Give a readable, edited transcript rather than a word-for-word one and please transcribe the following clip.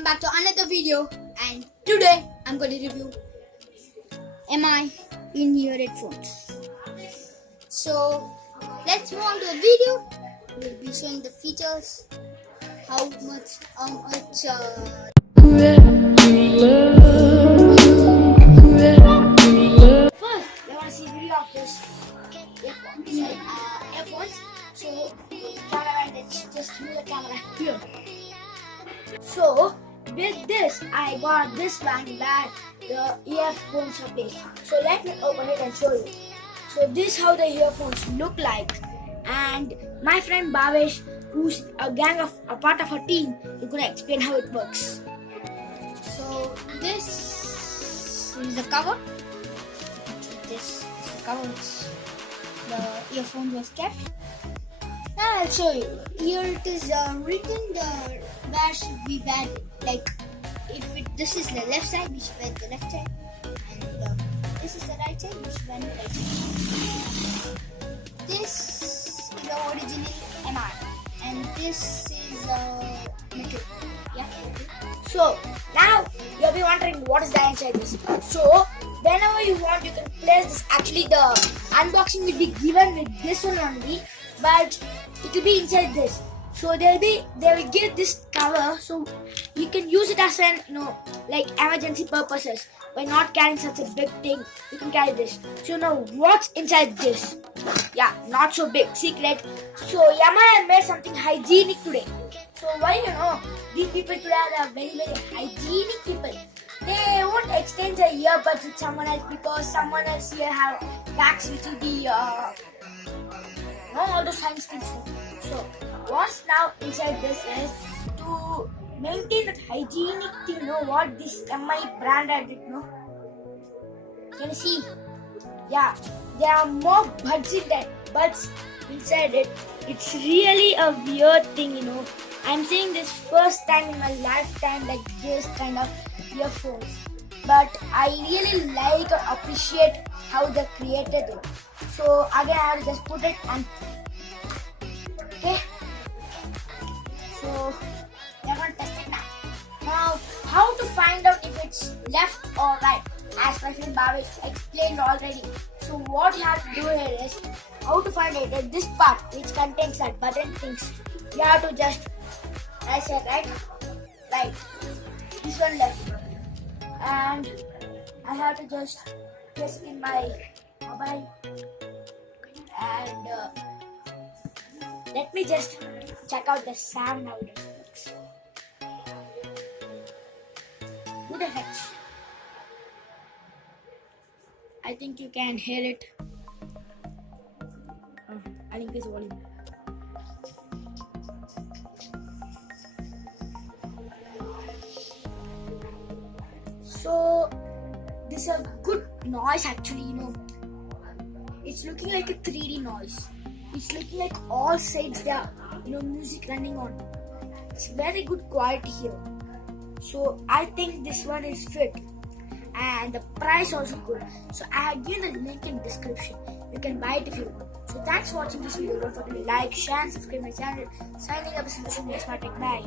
Welcome back to another video, and today I'm going to review MI in-ear headphones. So let's move on to the video. We'll be showing the features, how much First, I want to see a video of this earphones. So cameraman, let's just move the camera here. So with this, I got this one where the earphones are placed. So let me open it and show you. So this is how the earphones look like. And my friend Bhavesh, who's a part of a team, is gonna explain how it works. So this is the cover. This is the cover which the earphone was kept. Now I'll show you. Here it is written where should we wear it. Like this is the left side, we should wear the left side, and this is the right side, we should wear the right side. This is the original MR, and this is metal. Yeah. So now you'll be wondering what is the inside this. So whenever you want, you can place this. Actually, the unboxing will be given with this one only, but it will be inside this. So they will give this cover, so you can use it as an like emergency purposes. By not carrying such a big thing, you can carry this. So now what's inside this? Yeah, not so big, secret. So Yamaha made something hygienic today. So why these people today are very hygienic people. They won't exchange their earbuds with someone else because someone else here have wax which will be all the science things. So what's now inside this is to maintain that hygienic thing. What this MI brand had it. Can you see? Yeah, there are more buds in that. Buds inside it. It's really a weird thing. I'm saying this first time in my lifetime, like this kind of earphones. But I really like or appreciate how they created it. So again, I will just put it and okay. So we're going to test it now. Now, how to find out if it's left or right? As my friend Bhavesh explained already. So what you have to do here is how to find it at this part which contains that button things. You have to just, I said right, this one left, and I have to just place it in my mobile, and let me just check out the sound how it works. Good effects. I think you can hear it. I'll increase the volume. So this is a good noise actually. It's looking like a 3D noise. It's looking like all sides there, music running on. It's very good quality here. So I think this one is fit, and the price also good. So I have given the link in the description. You can buy it if you want. So thanks for watching this video. Don't forget to like, share, and subscribe my channel. Signing up is Bye.